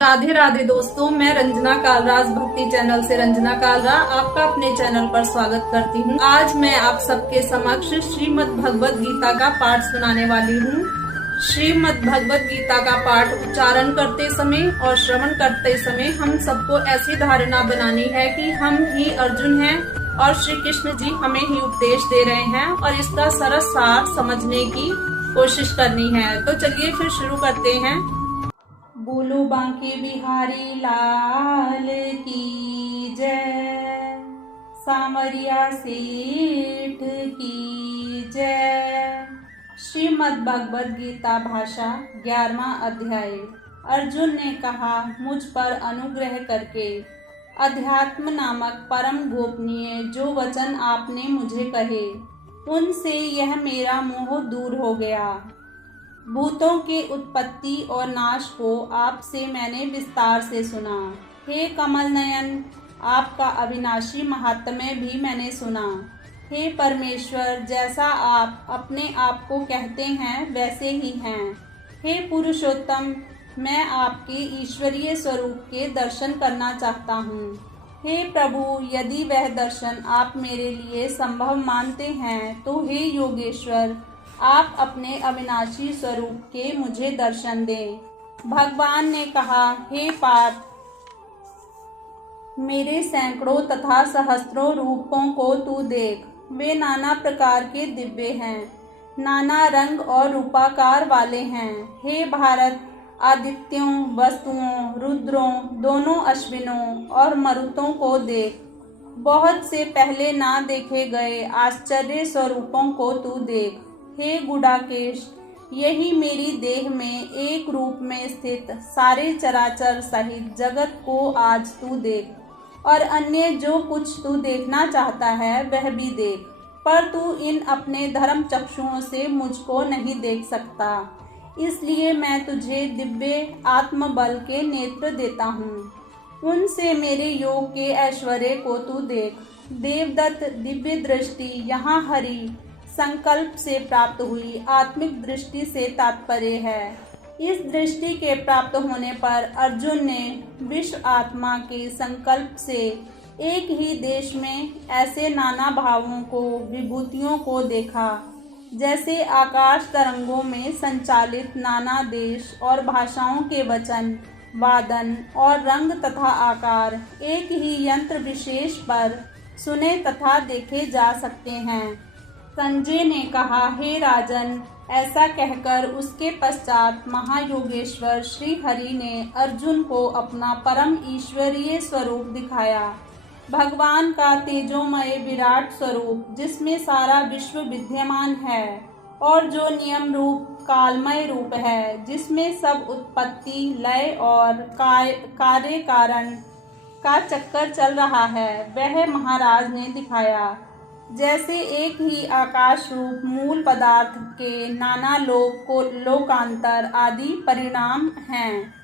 राधे राधे दोस्तों, मैं रंजना कालराज भक्ति चैनल से रंजना कालरा आपका अपने चैनल पर स्वागत करती हूँ। आज मैं आप सबके समक्ष श्रीमद् भगवत गीता का पाठ सुनाने वाली हूँ। श्रीमद् भगवत गीता का पाठ उच्चारण करते समय और श्रवण करते समय हम सबको ऐसी धारणा बनानी है कि हम ही अर्जुन हैं और श्री कृष्ण जी हमें ही उपदेश दे रहे हैं और इसका सरस सार समझने की कोशिश करनी है। तो चलिए फिर शुरू करते हैं। बोलो बांके बिहारी लाल की जय, सामरिया सेठ की जय। श्रीमद् भगवद गीता भाषा 11वां अध्याय। अर्जुन ने कहा, मुझ पर अनुग्रह करके अध्यात्म नामक परम गोपनीय जो वचन आपने मुझे कहे, उनसे यह मेरा मोह दूर हो गया। भूतों के उत्पत्ति और नाश को आपसे मैंने विस्तार से सुना। हे कमल नयन, आपका अविनाशी महात्म्य भी मैंने सुना। हे परमेश्वर, जैसा आप अपने आप को कहते हैं वैसे ही हैं। हे पुरुषोत्तम, मैं आपके ईश्वरीय स्वरूप के दर्शन करना चाहता हूँ। हे प्रभु, यदि वह दर्शन आप मेरे लिए संभव मानते हैं तो हे योगेश्वर, आप अपने अविनाशी स्वरूप के मुझे दर्शन दें। भगवान ने कहा, हे पार्थ, मेरे सैकड़ों तथा सहस्त्रों रूपों को तू देख। वे नाना प्रकार के दिव्य हैं, नाना रंग और रूपाकार वाले हैं। हे भारत, आदित्यों, वस्तुओं, रुद्रों, दोनों अश्विनों और मरुतों को देख। बहुत से पहले ना देखे गए आश्चर्य स्वरूपों को तू देख। हे गुडाकेश, यही मेरी देह में एक रूप में स्थित सारे चराचर सहित जगत को आज तू देख, और अन्य जो कुछ तू देखना चाहता है वह भी देख, पर तू इन अपने धर्म चक्षुओं से मुझको नहीं देख सकता। इसलिए मैं तुझे दिव्य आत्मबल के नेत्र देता हूँ। उनसे मेरे योग के ऐश्वर्य को तू देख। देवदत्त दिव्य दृष्टि यहाँ हरि संकल्प से प्राप्त हुई आत्मिक दृष्टि से तात्पर्य है। इस दृष्टि के प्राप्त होने पर अर्जुन ने विश्व आत्मा के संकल्प से एक ही देश में ऐसे नाना भावों को, विभूतियों को देखा, जैसे आकाश तरंगों में संचालित नाना देश और भाषाओं के वचन, वादन और रंग तथा आकार एक ही यंत्र विशेष पर सुने तथा देखे जा सकते हैं। संजय ने कहा, हे राजन, ऐसा कहकर उसके पश्चात महायोगेश्वर श्री हरि ने अर्जुन को अपना परम ईश्वरीय स्वरूप दिखाया। भगवान का तेजोमय विराट स्वरूप, जिसमें सारा विश्व विद्यमान है, और जो नियम रूप कालमय रूप है, जिसमें सब उत्पत्ति, लय और कार्य कारण का चक्कर चल रहा है, वह महाराज ने दिखाया। जैसे एक ही आकाश रूप मूल पदार्थ के नाना लोकांतर आदि परिणाम हैं,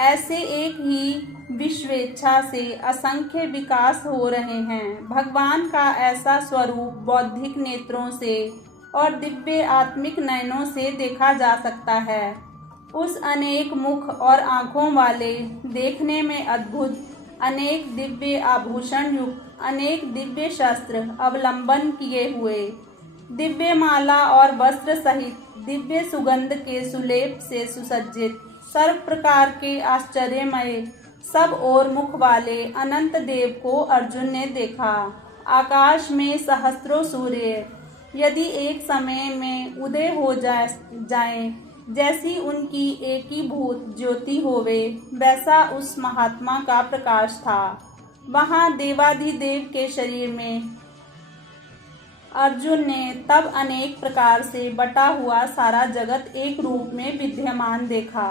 ऐसे एक ही विश्वेच्छा से असंख्य विकास हो रहे हैं। भगवान का ऐसा स्वरूप बौद्धिक नेत्रों से और दिव्य आत्मिक नयनों से देखा जा सकता है। उस अनेक मुख और आँखों वाले, देखने में अद्भुत, अनेक दिव्य आभूषण युक्त, अनेक दिव्य शस्त्र अवलंबन किए हुए, दिव्य माला और वस्त्र सहित दिव्य सुगंध के सुलेप से सुसज्जित, सर्व प्रकार के आश्चर्यमय, सब ओर मुख वाले अनंत देव को अर्जुन ने देखा। आकाश में सहस्त्रों सूर्य यदि एक समय में उदय हो जाएं, जैसी उनकी एकीभूत ज्योति होवे, वैसा उस महात्मा का प्रकाश था। वहाँ देवाधिदेव के शरीर में अर्जुन ने तब अनेक प्रकार से बटा हुआ सारा जगत एक रूप में विद्यमान देखा।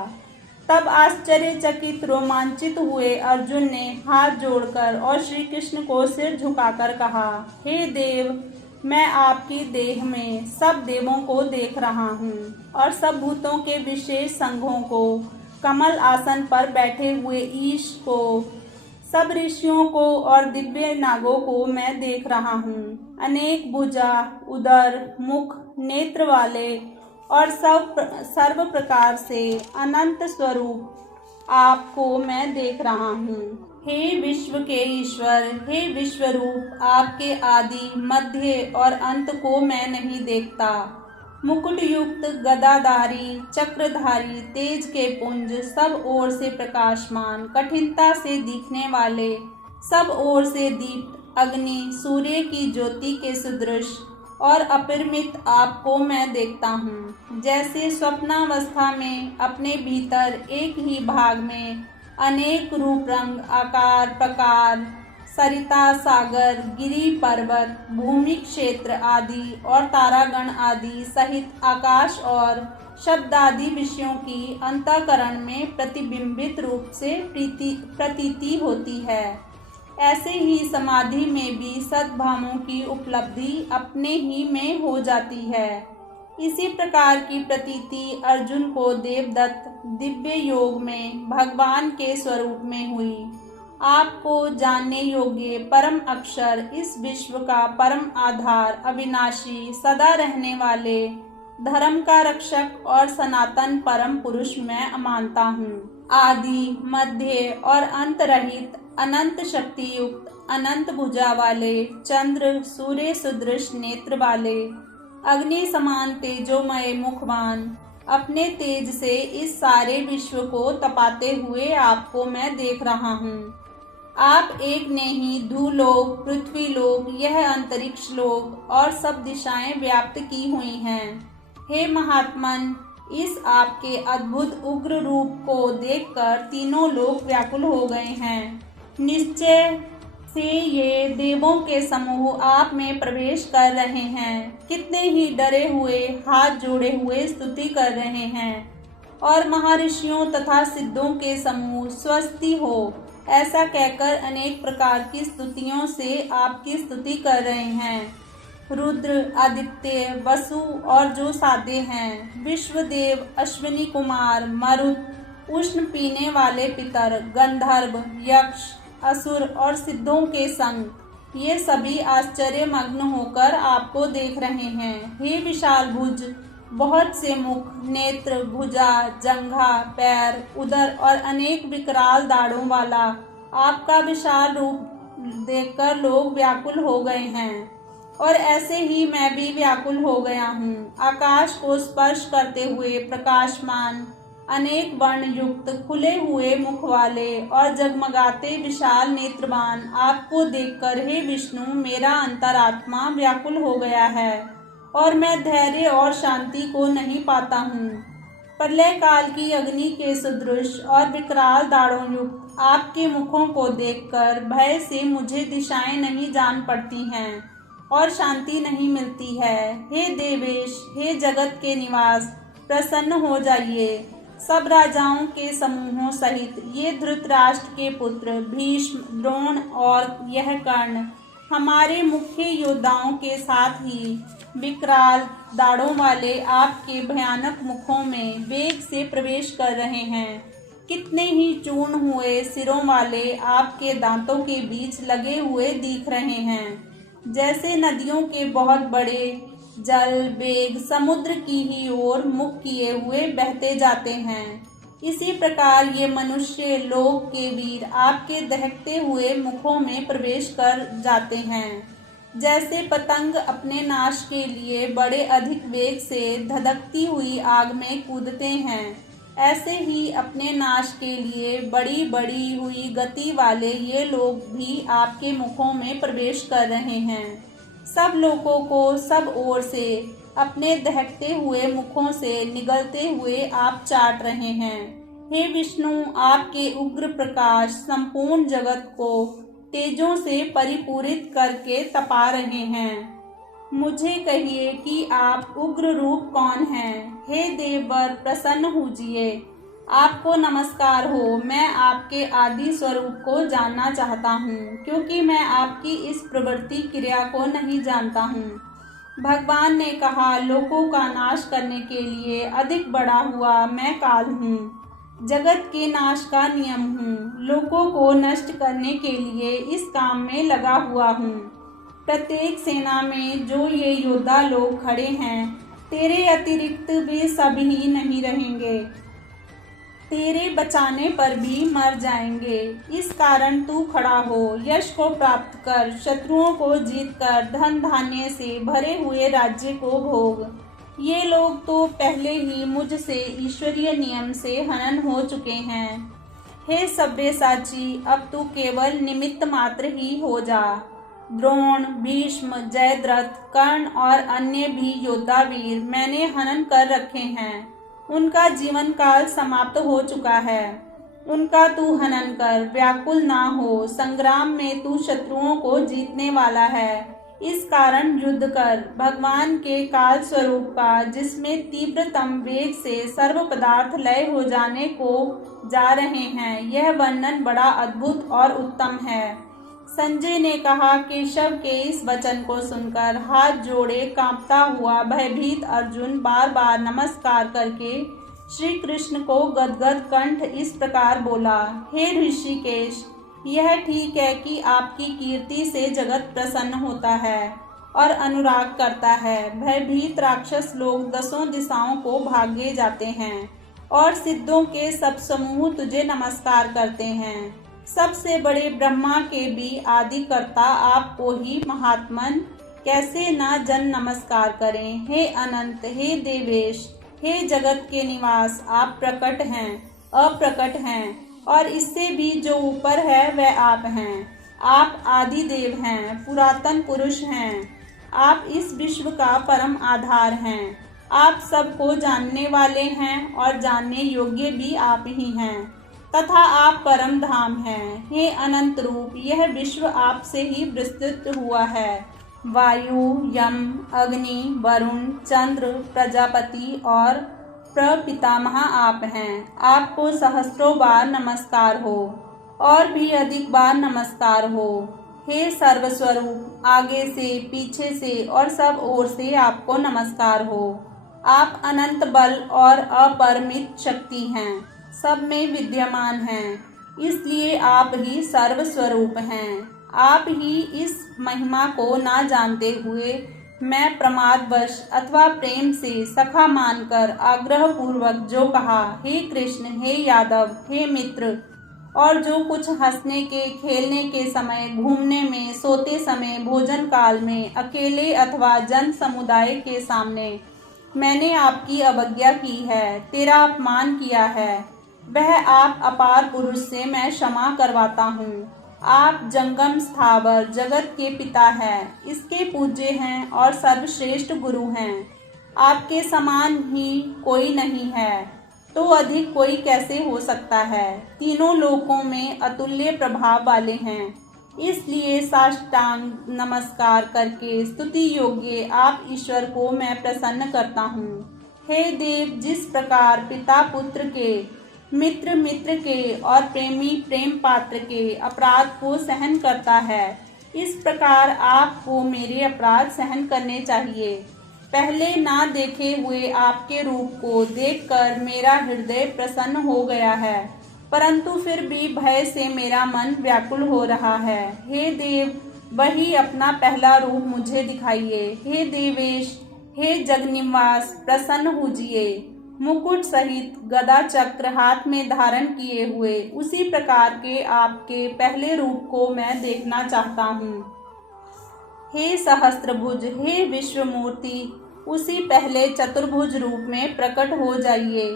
तब आश्चर्यचकित रोमांचित हुए अर्जुन ने हाथ जोड़कर और श्री कृष्ण को सिर झुकाकर कहा, हे देव, मैं आपकी देह में सब देवों को देख रहा हूँ और सब भूतों के विशेष संघों को, कमल आसन पर बैठे हुए ईश को, सब ऋषियों को और दिव्य नागों को मैं देख रहा हूँ। अनेक भुजा, उदर, मुख, नेत्र वाले और सर्व प्रकार से अनंत स्वरूप आपको मैं देख रहा हूँ। हे विश्व के ईश्वर, हे विश्व रूप, आपके आदि, मध्य और अंत को मैं नहीं देखता। मुकुट युक्त, गदाधारी, चक्रधारी, तेज के पुंज, सब ओर से प्रकाशमान, कठिनता से दिखने वाले, सब ओर से दीप्त अग्नि, सूर्य की ज्योति के सदृश और अपरिमित आपको मैं देखता हूँ। जैसे स्वप्नावस्था में अपने भीतर एक ही भाग में अनेक रूप, रंग, आकार, प्रकार, सरिता, सागर, गिरि, पर्वत, भूमि, क्षेत्र आदि और तारागण आदि सहित आकाश और शब्द आदि विषयों की अंतःकरण में प्रतिबिंबित रूप से प्रतीति होती है, ऐसे ही समाधि में भी सद्भावों की उपलब्धि अपने ही में हो जाती है। इसी प्रकार की प्रतीति अर्जुन को देवदत्त दिव्य योग में भगवान के स्वरूप में हुई। आपको जानने योग्य परम अक्षर, इस विश्व का परम आधार, अविनाशी, सदा रहने वाले, धर्म का रक्षक और सनातन परम पुरुष मैं मानता हूँ। आदि, मध्य और अंत रहित, अनंत शक्ति युक्त, अनंत भुजा वाले, चंद्र सूर्य सदृश नेत्र वाले, अग्नि समान तेजोमय मुखवान, अपने तेज से इस सारे विश्व को तपाते हुए आपको मैं देख रहा हूँ। आप एक ने ही भूलोक, पृथ्वी लोक, यह अंतरिक्ष लोक और सब दिशाएं व्याप्त की हुई हैं। हे महात्मन, इस आपके अद्भुत उग्र रूप को देखकर तीनों लोक व्याकुल हो गए हैं। निश्चय से ये देवों के समूह आप में प्रवेश कर रहे हैं। कितने ही डरे हुए हाथ जोड़े हुए स्तुति कर रहे हैं और महर्षियों तथा सिद्धों के समूह स्वस्ति हो ऐसा कहकर अनेक प्रकार की स्तुतियों से आपकी स्तुति कर रहे हैं। रुद्र, आदित्य, वसु और जो साधे हैं, विश्वदेव, अश्विनी कुमार, मरुत, उष्ण पीने वाले पितर, गंधर्व, यक्ष, असुर और सिद्धों के संग, ये सभी आश्चर्य मग्न होकर आपको देख रहे हैं। हे विशाल भुज, बहुत से मुख, नेत्र, भुजा, जंघा, पैर, उदर और अनेक विकराल दाढ़ों वाला आपका विशाल रूप देखकर लोग व्याकुल हो गए हैं और ऐसे ही मैं भी व्याकुल हो गया हूँ। आकाश को स्पर्श करते हुए प्रकाशमान, अनेक वर्ण युक्त, खुले हुए मुख वाले और जगमगाते विशाल नेत्रवान आपको देखकर हे विष्णु, मेरा अंतरात्मा व्याकुल हो गया है और मैं धैर्य और शांति को नहीं पाता हूँ। प्रलय काल की अग्नि के सदृश और विकराल दाढ़ों युक्त आपके मुखों को देखकर भय से मुझे दिशाएं नहीं जान पड़ती हैं और शांति नहीं मिलती है। हे देवेश, हे जगत के निवास, प्रसन्न हो जाइए। सब राजाओं के समूहों सहित ये धृतराष्ट्र के पुत्र भीष्म, द्रोण और यह कर्ण हमारे मुख्य योद्धाओं के साथ ही विकराल दाढ़ों वाले आपके भयानक मुखों में वेग से प्रवेश कर रहे हैं। कितने ही चूर्ण हुए सिरों वाले आपके दांतों के बीच लगे हुए दिख रहे हैं, जैसे नदियों के बहुत बड़े जल वेग समुद्र की ही ओर मुख किए हुए बहते जाते हैं। इसी प्रकार ये मनुष्य लोक के वीर आपके दहकते हुए मुखों में प्रवेश कर जाते हैं। जैसे पतंग अपने नाश के लिए बड़े अधिक वेग से धधकती हुई आग में कूदते हैं, ऐसे ही अपने नाश के लिए बड़ी बड़ी हुई गति वाले ये लोग भी आपके मुखों में प्रवेश कर रहे हैं। सब लोगों को सब ओर से अपने दहकते हुए मुखों से निगलते हुए आप चाट रहे हैं। हे विष्णु, आपके उग्र प्रकाश संपूर्ण जगत को तेजों से परिपूरित करके तपा रहे हैं। मुझे कहिए कि आप उग्र रूप कौन हैं? हे देववर, प्रसन्न होजिए। आपको नमस्कार हो। मैं आपके आदि स्वरूप को जानना चाहता हूँ, क्योंकि मैं आपकी इस प्रवृत्ति क्रिया को नहीं जानता हूँ। भगवान ने कहा, लोकों का नाश करने के लिए अधिक बड़ा हुआ मैं काल हूँ, जगत के नाश का नियम हूँ, लोगों को नष्ट करने के लिए इस काम में लगा हुआ हूँ। प्रत्येक सेना में जो ये योद्धा लोग खड़े हैं, तेरे अतिरिक्त वे सभी नहीं रहेंगे। तेरे बचाने पर भी मर जाएंगे। इस कारण तू खड़ा हो, यश को प्राप्त कर, शत्रुओं को जीत कर धन धान्य से भरे हुए राज्य को भोग। ये लोग तो पहले ही मुझसे ईश्वरीय नियम से हनन हो चुके हैं। हे सब्यसाची, अब तू केवल निमित्त मात्र ही हो जा। द्रोण, भीष्म, जयद्रथ, कर्ण और अन्य भी योद्धा वीर मैंने हनन कर रखे हैं। उनका जीवन काल समाप्त हो चुका है। उनका तू हनन कर, व्याकुल ना हो। संग्राम में तू शत्रुओं को जीतने वाला है। इस कारण युद्ध कर। भगवान के काल स्वरूप का, जिसमें तीव्रतम वेग से सर्व पदार्थ लय हो जाने को जा रहे हैं, यह वर्णन बड़ा अद्भुत और उत्तम है। संजय ने कहा, केशव के इस वचन को सुनकर हाथ जोड़े कांपता हुआ भयभीत अर्जुन बार बार नमस्कार करके श्री कृष्ण को गदगद कंठ इस प्रकार बोला, हे ऋषिकेश, यह ठीक है कि आपकी कीर्ति से जगत प्रसन्न होता है और अनुराग करता है। भयभीत राक्षस लोग दसों दिशाओं को भागे जाते हैं और सिद्धों के सब समूह तुझे नमस्कार करते हैं। सबसे बड़े ब्रह्मा के भी आदि कर्ता आपको ही महात्मन कैसे ना जन नमस्कार करें। हे अनंत, हे देवेश, हे जगत के निवास, आप प्रकट हैं, अप्रकट हैं और इससे भी जो ऊपर है वह आप हैं। आप आदि देव हैं, पुरातन पुरुष हैं। आप इस विश्व का परम आधार हैं। आप सबको जानने वाले हैं और जानने योग्य भी आप ही हैं तथा आप परम धाम हैं। हे अनंत रूप, यह विश्व आपसे ही विस्तृत हुआ है। वायु, यम, अग्नि, वरुण, चंद्र, प्रजापति और प्रपितामह आप हैं। आपको सहस्त्रों बार नमस्कार हो और भी अधिक बार नमस्कार हो। हे सर्वस्वरूप, आगे से, पीछे से और सब ओर से आपको नमस्कार हो। आप अनंत बल और अपरिमित शक्ति हैं, सब में विद्यमान हैं, इसलिए आप ही सर्वस्वरूप हैं। आप ही इस महिमा को ना जानते हुए मैं प्रमादवश अथवा प्रेम से सखा मानकर आग्रह पूर्वक जो कहा, हे कृष्ण, हे यादव, हे मित्र, और जो कुछ हंसने के, खेलने के समय, घूमने में, सोते समय, भोजन काल में, अकेले अथवा जन समुदाय के सामने मैंने आपकी अवज्ञा की है, तेरा अपमान किया है, वह आप अपार पुरुष से मैं क्षमा करवाता हूँ। आप जंगम स्थावर जगत के पिता हैं, इसके पूज्य हैं और सर्वश्रेष्ठ गुरु हैं। आपके समान ही कोई नहीं है, तो अधिक कोई कैसे हो सकता है। तीनों लोकों में अतुल्य प्रभाव वाले हैं, इसलिए साष्टांग नमस्कार करके स्तुति योग्य आप ईश्वर को मैं प्रसन्न करता हूँ। हे देव, जिस प्रकार पिता पुत्र के, मित्र मित्र के और प्रेमी प्रेम पात्र के अपराध को सहन करता है, इस प्रकार आपको मेरे अपराध सहन करने चाहिए। पहले ना देखे हुए आपके रूप को देखकर मेरा हृदय प्रसन्न हो गया है, परंतु फिर भी भय से मेरा मन व्याकुल हो रहा है। हे देव, वही अपना पहला रूप मुझे दिखाइए। हे देवेश, हे जगनिवास, प्रसन्न होजिए। मुकुट सहित गदा चक्र हाथ में धारण किए हुए उसी प्रकार के आपके पहले रूप को मैं देखना चाहता हूँ। हे सहस्त्रभुज, हे विश्वमूर्ति, उसी पहले चतुर्भुज रूप में प्रकट हो जाइए।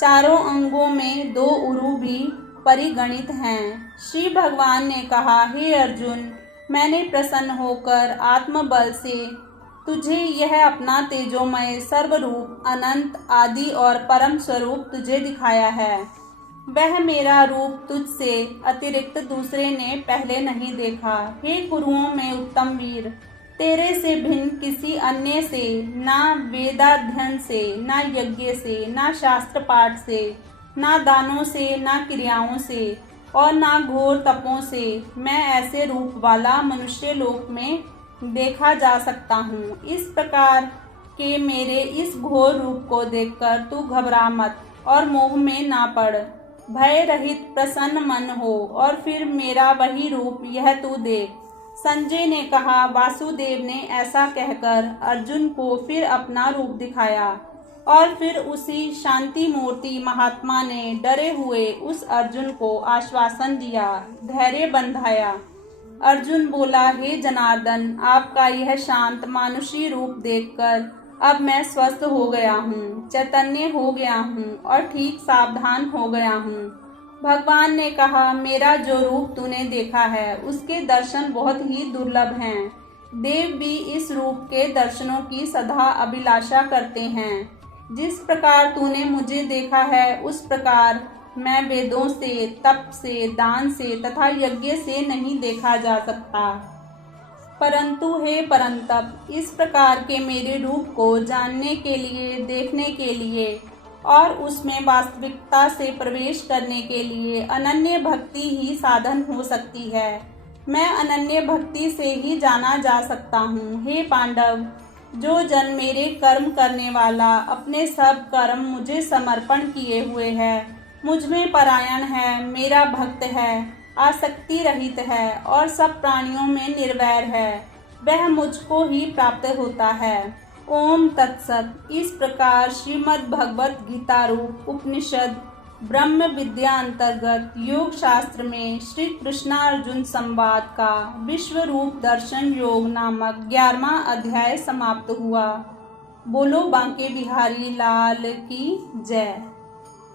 चारों अंगों में 2 उरु भी परिगणित हैं। श्री भगवान ने कहा, हे अर्जुन, मैंने प्रसन्न होकर आत्मबल से तुझे यह अपना तेजोमय सर्वरूप, अनंत, आदि और परम स्वरूप तुझे दिखाया है। वह मेरा रूप तुझसे अतिरिक्त दूसरे ने पहले नहीं देखा। हे कुरुओं में उत्तम वीर, तेरे से भिन्न किसी अन्य से, ना वेदाध्ययन से, ना यज्ञ से, ना शास्त्र पाठ से, ना दानों से, ना क्रियाओं से और ना घोर तपों से मैं ऐसे रूप वाला मनुष्य लोक में देखा जा सकता हूँ। इस प्रकार के मेरे इस घोर रूप को देखकर तू घबरा मत और मोह में ना पड़। भय रहित प्रसन्न मन हो और फिर मेरा वही रूप यह तू देख। संजय ने कहा, वासुदेव ने ऐसा कहकर अर्जुन को फिर अपना रूप दिखाया और फिर उसी शांति मूर्ति महात्मा ने डरे हुए उस अर्जुन को आश्वासन दिया, धैर्य बंधाया। अर्जुन बोला, हे जनार्दन, आपका यह शांत मानुषी रूप देखकर अब मैं स्वस्थ हो गया हूँ, चैतन्य हो गया हूँ और ठीक सावधान हो गया हूँ। भगवान ने कहा, मेरा जो रूप तूने देखा है उसके दर्शन बहुत ही दुर्लभ हैं। देव भी इस रूप के दर्शनों की सदा अभिलाषा करते हैं। जिस प्रकार तूने मुझे देखा है उस प्रकार मैं वेदों से, तप से, दान से तथा यज्ञ से नहीं देखा जा सकता। परंतु हे परंतप, इस प्रकार के मेरे रूप को जानने के लिए, देखने के लिए और उसमें वास्तविकता से प्रवेश करने के लिए अनन्य भक्ति ही साधन हो सकती है। मैं अनन्य भक्ति से ही जाना जा सकता हूँ। हे पांडव, जो जन मेरे कर्म करने वाला, अपने सब कर्म मुझे समर्पण किए हुए है, मुझ में परायण है, मेरा भक्त है, आसक्ति रहित है और सब प्राणियों में निर्वैर है, वह मुझको ही प्राप्त होता है। ओम तत्सत। इस प्रकार श्रीमद् भगवत गीता रूप उपनिषद ब्रह्म विद्या अंतर्गत योग शास्त्र में श्री कृष्णार्जुन संवाद का विश्व रूप दर्शन योग नामक 11वां अध्याय समाप्त हुआ। बोलो बांके बिहारी लाल की जय।